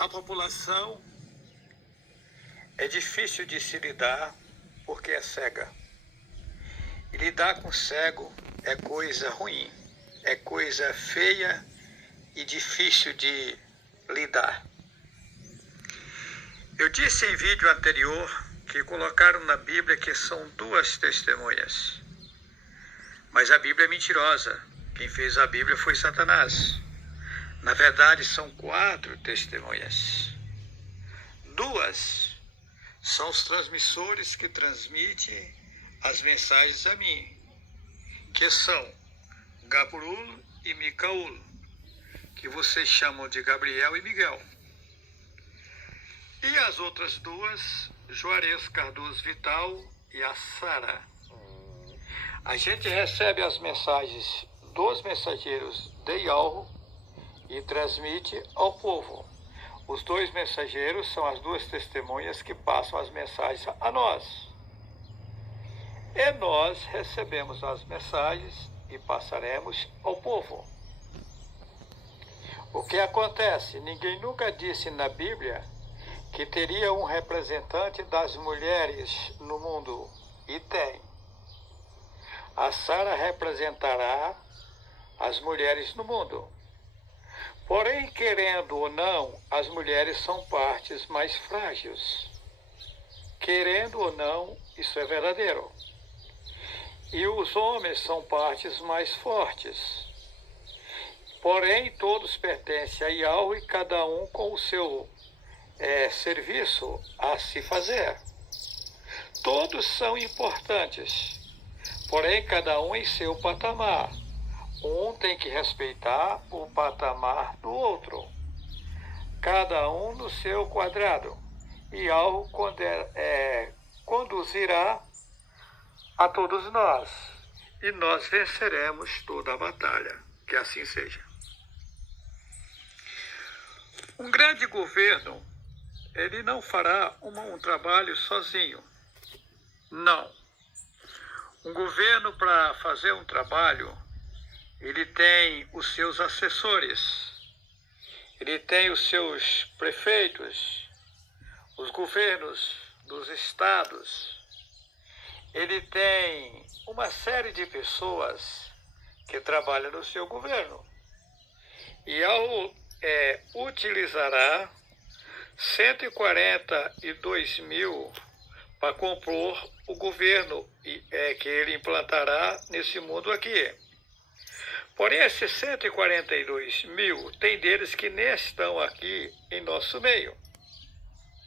A população é difícil de se lidar porque é cega. E lidar com cego é coisa ruim, é coisa feia e difícil de lidar. Eu disse em vídeo anterior que colocaram na Bíblia que são 2 testemunhas. Mas a Bíblia é mentirosa. Quem fez a Bíblia foi Satanás. Na verdade, são 4 testemunhas. 2 são os transmissores que transmitem as mensagens a mim, que são Gabriel e Micael, que vocês chamam de Gabriel e Miguel. E as outras 2, Juarez Cardoso Vital e a Sara. A gente recebe as mensagens dos mensageiros de Yahweh e transmite ao povo. Os 2 mensageiros são as 2 testemunhas que passam as mensagens a nós. E nós recebemos as mensagens e passaremos ao povo. O que acontece? Ninguém nunca disse na Bíblia que teria um representante das mulheres no mundo. E tem. A Sara representará as mulheres no mundo. Porém, querendo ou não, as mulheres são partes mais frágeis. Querendo ou não, isso é verdadeiro. E os homens são partes mais fortes. Porém, todos pertencem a Yahweh, cada um com o seu serviço a se fazer. Todos são importantes, porém cada um em seu patamar. Um tem que respeitar o patamar do outro, cada um no seu quadrado. E algo conduzirá a todos nós, e nós venceremos toda a batalha. Que assim seja. Um grande governo, ele não fará um trabalho sozinho. Não. Um governo, para fazer um trabalho, ele tem os seus assessores, ele tem os seus prefeitos, os governos dos estados, ele tem uma série de pessoas que trabalham no seu governo. E utilizará 142 mil para compor o governo que ele implantará nesse mundo aqui. Porém, esses 142 mil, tem deles que nem estão aqui em nosso meio.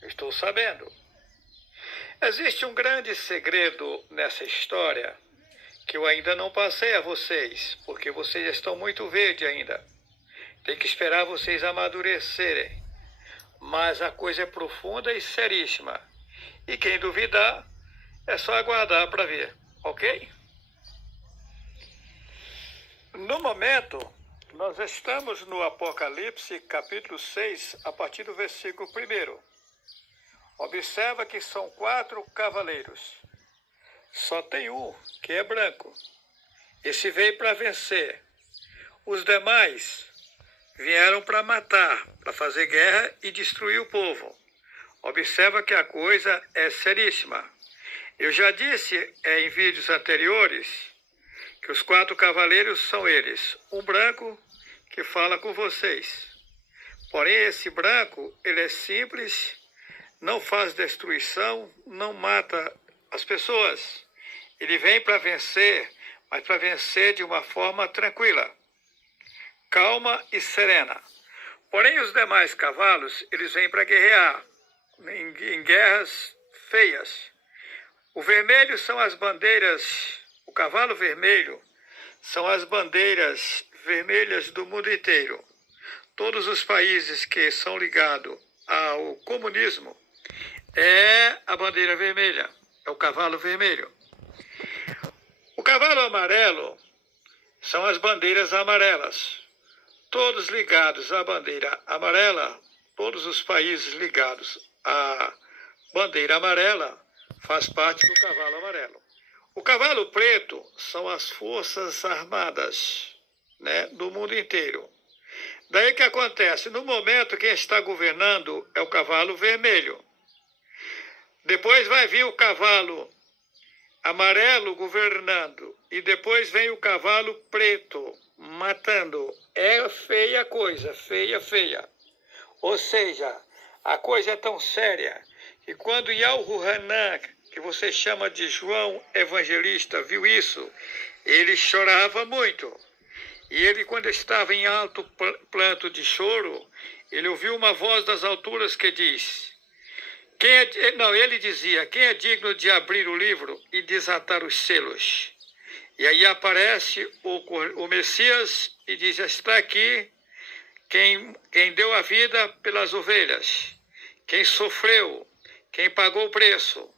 Eu estou sabendo. Existe um grande segredo nessa história que eu ainda não passei a vocês, porque vocês estão muito verdes ainda. Tem que esperar vocês amadurecerem. Mas a coisa é profunda e seríssima. E quem duvidar, é só aguardar para ver, ok? No momento, nós estamos no Apocalipse, capítulo 6, a partir do versículo 1. Observa que são 4 cavaleiros. Só tem um que é branco. Esse veio para vencer. Os demais vieram para matar, para fazer guerra e destruir o povo. Observa que a coisa é seríssima. Eu já disse em vídeos anteriores que os 4 cavaleiros são eles. Um branco que fala com vocês. Porém, esse branco, ele é simples, não faz destruição, não mata as pessoas. Ele vem para vencer, mas para vencer de uma forma tranquila, calma e serena. Porém, os demais cavalos, eles vêm para guerrear, em guerras feias. O vermelho são as bandeiras, o cavalo vermelho são as bandeiras vermelhas do mundo inteiro. Todos os países que são ligados ao comunismo é a bandeira vermelha, é o cavalo vermelho. O cavalo amarelo são as bandeiras amarelas. Todos ligados à bandeira amarela, todos os países ligados à bandeira amarela faz parte do cavalo amarelo. O cavalo preto são as forças armadas, do mundo inteiro. Daí que acontece? No momento, quem está governando é o cavalo vermelho. Depois vai vir o cavalo amarelo governando. E depois vem o cavalo preto matando. É feia a coisa, feia, feia. Ou seja, a coisa é tão séria que quando Yahu Hanan, que você chama de João Evangelista, viu isso, ele chorava muito. E ele, quando estava em alto planto de choro, ele ouviu uma voz das alturas que diz... ele dizia, quem é digno de abrir o livro e desatar os selos? E aí aparece o Messias e diz, está aqui quem deu a vida pelas ovelhas, quem sofreu, quem pagou o preço,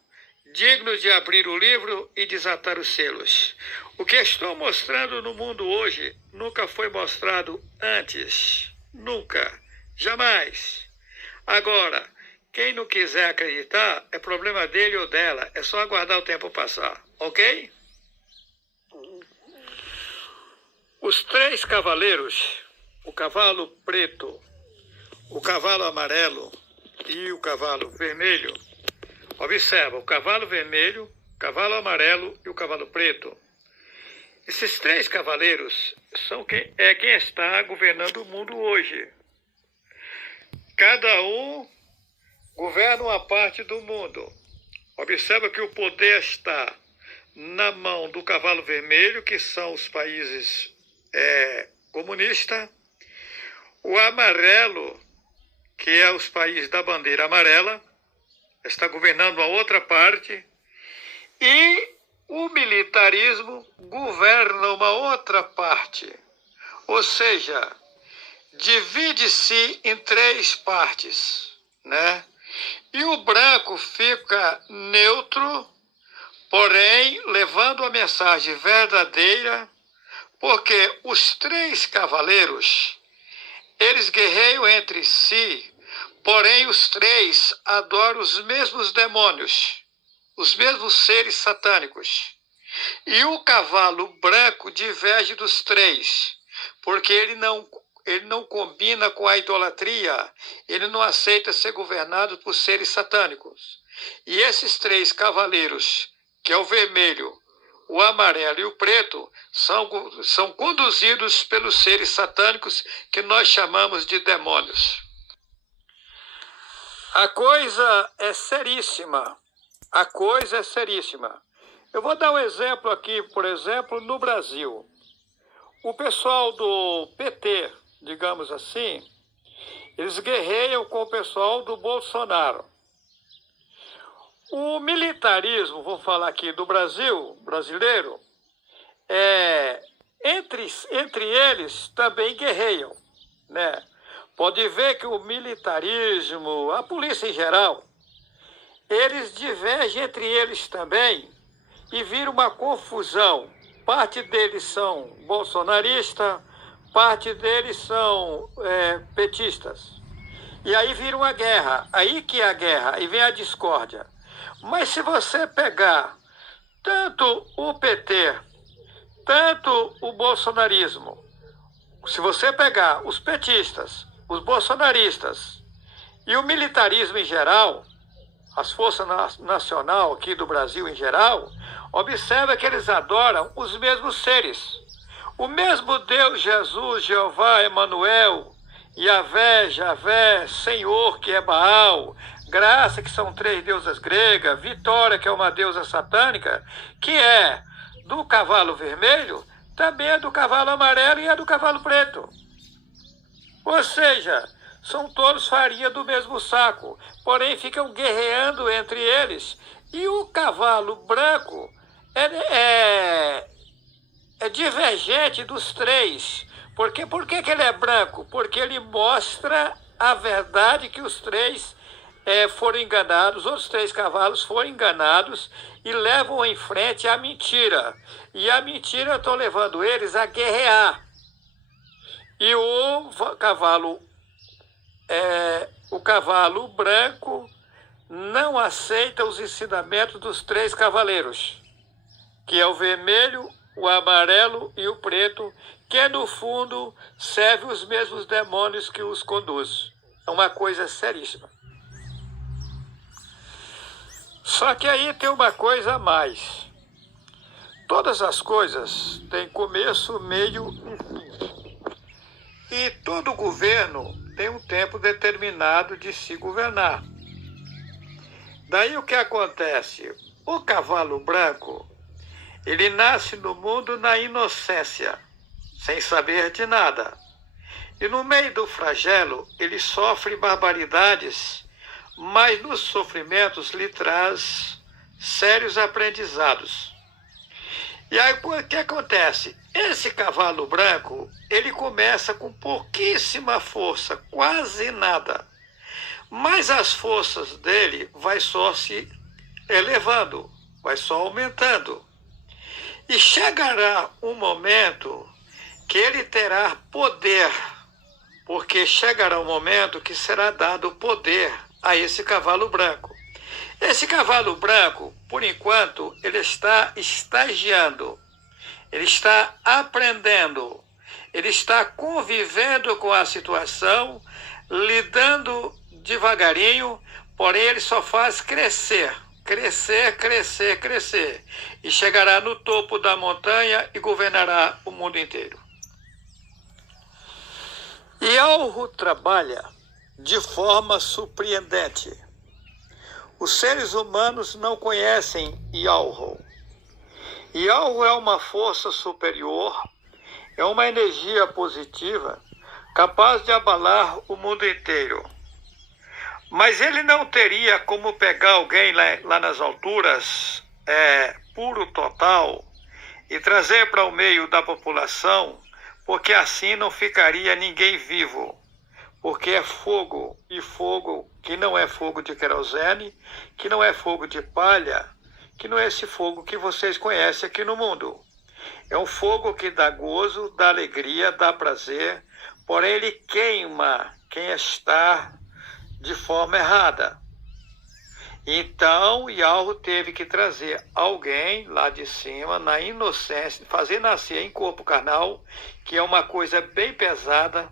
digno de abrir o livro e desatar os selos. O que estou mostrando no mundo hoje nunca foi mostrado antes. Nunca. Jamais. Agora, quem não quiser acreditar, é problema dele ou dela. É só aguardar o tempo passar. Ok? Os 3 cavaleiros, o cavalo preto, o cavalo amarelo e o cavalo vermelho. Observa, o cavalo vermelho, o cavalo amarelo e o cavalo preto. Esses 3 cavaleiros são quem está governando o mundo hoje. Cada um governa uma parte do mundo. Observa que o poder está na mão do cavalo vermelho, que são os países comunistas. O amarelo, que é os países da bandeira amarela, está governando a outra parte. E o militarismo governa uma outra parte. Ou seja, divide-se em 3 partes, né? E o branco fica neutro, porém levando a mensagem verdadeira, porque os 3 cavaleiros, eles guerreiam entre si, porém os 3 adoram os mesmos demônios, os mesmos seres satânicos. E o cavalo branco diverge dos 3, porque ele não combina com a idolatria, ele não aceita ser governado por seres satânicos. E esses 3 cavaleiros, que é o vermelho, o amarelo e o preto, são conduzidos pelos seres satânicos que nós chamamos de demônios. A coisa é seríssima. A coisa é seríssima. Eu vou dar um exemplo aqui, por exemplo, no Brasil. O pessoal do PT, digamos assim, eles guerreiam com o pessoal do Bolsonaro. O militarismo, vou falar aqui do Brasil, brasileiro, entre eles também guerreiam, né? Pode ver que o militarismo, a polícia em geral, eles divergem entre eles também e vira uma confusão. Parte deles são bolsonaristas, parte deles são petistas. E aí vira uma guerra, aí que é a guerra, aí vem a discórdia. Mas se você pegar tanto o PT, tanto o bolsonarismo, se você pegar os petistas, os bolsonaristas e o militarismo em geral, as forças nacional aqui do Brasil em geral, observa que eles adoram os mesmos seres. O mesmo Deus, Jesus, Jeová, Emanuel, Yahvé, Javé, Senhor, que é Baal, Graça, que são 3 deusas gregas, Vitória, que é uma deusa satânica, que é do cavalo vermelho, também é do cavalo amarelo e é do cavalo preto. Ou seja, são todos farinha do mesmo saco, porém ficam guerreando entre eles. E o cavalo branco é divergente dos 3. Por que que ele é branco? Porque ele mostra a verdade que os 3 foram enganados, os 3 cavalos foram enganados e levam em frente a mentira. E a mentira está levando eles a guerrear. E o cavalo branco não aceita os ensinamentos dos 3 cavaleiros, que é o vermelho, o amarelo e o preto, que no fundo serve os mesmos demônios que os conduz. É uma coisa seríssima. Só que aí tem uma coisa a mais. Todas as coisas têm começo, meio e fim. E todo governo tem um tempo determinado de se governar. Daí o que acontece? O cavalo branco, ele nasce no mundo na inocência, sem saber de nada. E no meio do flagelo, ele sofre barbaridades, mas nos sofrimentos lhe traz sérios aprendizados. E aí o que acontece? Esse cavalo branco, ele começa com pouquíssima força, quase nada. Mas as forças dele vai só se elevando, vai só aumentando. E chegará um momento que ele terá poder, porque chegará um momento que será dado poder a esse cavalo branco. Esse cavalo branco, por enquanto, ele está estagiando, ele está aprendendo, ele está convivendo com a situação, lidando devagarinho, porém ele só faz crescer, crescer, crescer, crescer, e chegará no topo da montanha e governará o mundo inteiro. Ialro trabalha de forma surpreendente. Os seres humanos não conhecem Ialro. Ialro é uma força superior, é uma energia positiva, capaz de abalar o mundo inteiro. Mas ele não teria como pegar alguém lá nas alturas, puro total, e trazer para o meio da população, porque assim não ficaria ninguém vivo. Porque é fogo, e fogo que não é fogo de querosene, que não é fogo de palha, que não é esse fogo que vocês conhecem aqui no mundo. É um fogo que dá gozo, dá alegria, dá prazer, porém ele queima quem está de forma errada. Então, Ialro teve que trazer alguém lá de cima, na inocência, fazer nascer em corpo carnal, que é uma coisa bem pesada.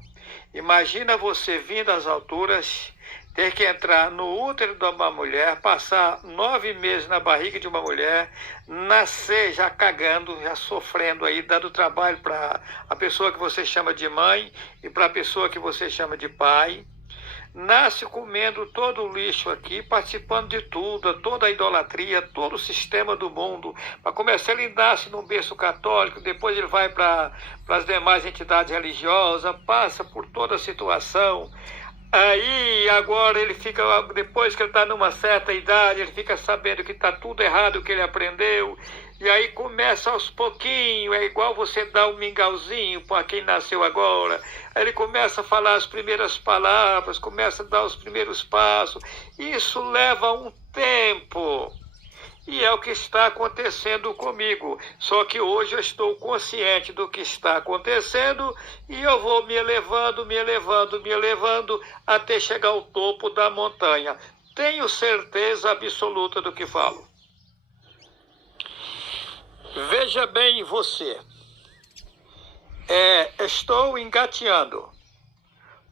Imagina você vindo às alturas, ter que entrar no útero de uma mulher, passar 9 meses na barriga de uma mulher, nascer já cagando, já sofrendo aí, dando trabalho para a pessoa que você chama de mãe e para a pessoa que você chama de pai. Nasce comendo todo o lixo aqui, participando de tudo, toda a idolatria, todo o sistema do mundo. Para começar, ele nasce num berço católico, depois ele vai para as demais entidades religiosas, passa por toda a situação. Aí, agora, ele fica, depois que ele está numa certa idade, ele fica sabendo que está tudo errado o que ele aprendeu. E aí começa aos pouquinhos, é igual você dar um mingauzinho para quem nasceu agora. Aí ele começa a falar as primeiras palavras, começa a dar os primeiros passos. Isso leva um tempo. E é o que está acontecendo comigo. Só que hoje eu estou consciente do que está acontecendo e eu vou me elevando, me elevando, me elevando até chegar ao topo da montanha. Tenho certeza absoluta do que falo. Veja bem você. Estou engateando,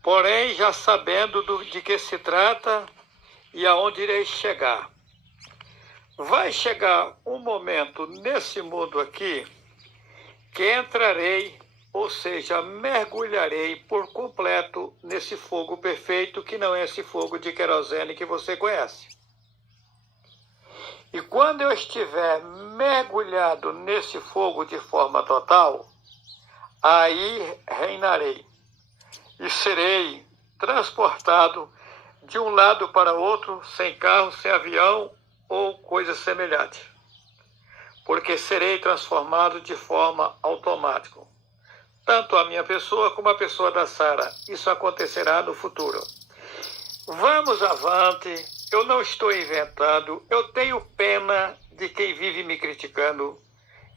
porém já sabendo de que se trata e aonde irei chegar. Vai chegar um momento nesse mundo aqui que entrarei, ou seja, mergulharei por completo nesse fogo perfeito que não é esse fogo de querosene que você conhece. E quando eu estiver mergulhado nesse fogo de forma total, aí reinarei e serei transportado de um lado para outro, sem carro, sem avião ou coisa semelhante, porque serei transformado de forma automática. Tanto a minha pessoa como a pessoa da Sara. Isso acontecerá no futuro. Vamos avante, eu não estou inventando, eu tenho pena de quem vive me criticando,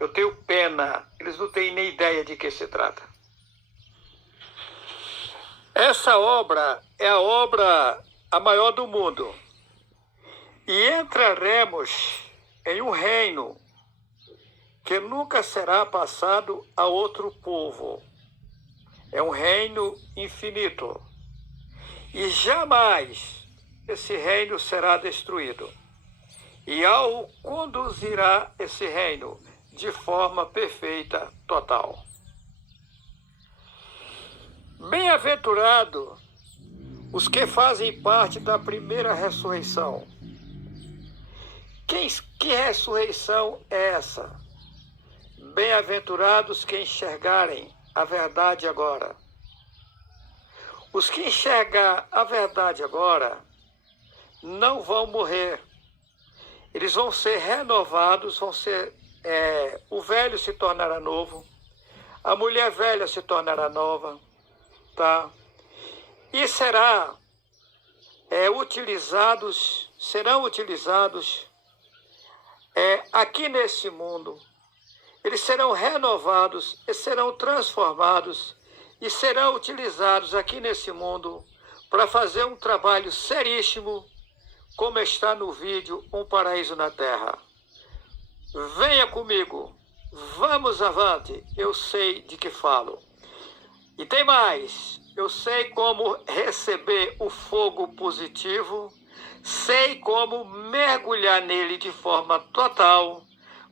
eu tenho pena, eles não têm nem ideia de que se trata. Essa obra é a obra a maior do mundo. E entraremos em um reino que nunca será passado a outro povo. É um reino infinito. E jamais esse reino será destruído. E Yahweh conduzirá esse reino de forma perfeita, total. Bem-aventurado os que fazem parte da primeira ressurreição. Que ressurreição é essa? Bem-aventurados que enxergarem a verdade agora. Os que enxergar a verdade agora não vão morrer. Eles vão ser renovados, o velho se tornará novo, a mulher velha se tornará nova, tá? E serão utilizados aqui nesse mundo. Eles serão renovados, e serão transformados e serão utilizados aqui nesse mundo para fazer um trabalho seríssimo, como está no vídeo Um Paraíso na Terra. Venha comigo, vamos avante, eu sei de que falo. E tem mais, eu sei como receber o fogo positivo, sei como mergulhar nele de forma total,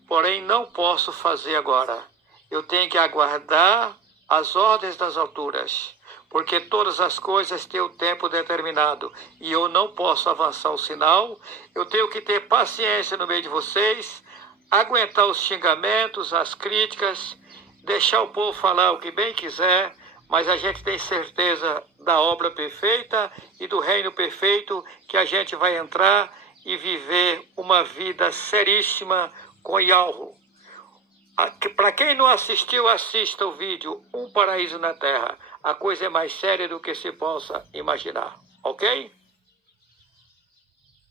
porém não posso fazer agora. Eu tenho que aguardar as ordens das alturas, porque todas as coisas têm o tempo determinado e eu não posso avançar o sinal. Eu tenho que ter paciência no meio de vocês, aguentar os xingamentos, as críticas, deixar o povo falar o que bem quiser, mas a gente tem certeza da obra perfeita e do reino perfeito que a gente vai entrar e viver uma vida seríssima com Yahweh. Para quem não assistiu, assista o vídeo Um Paraíso na Terra. A coisa é mais séria do que se possa imaginar, ok?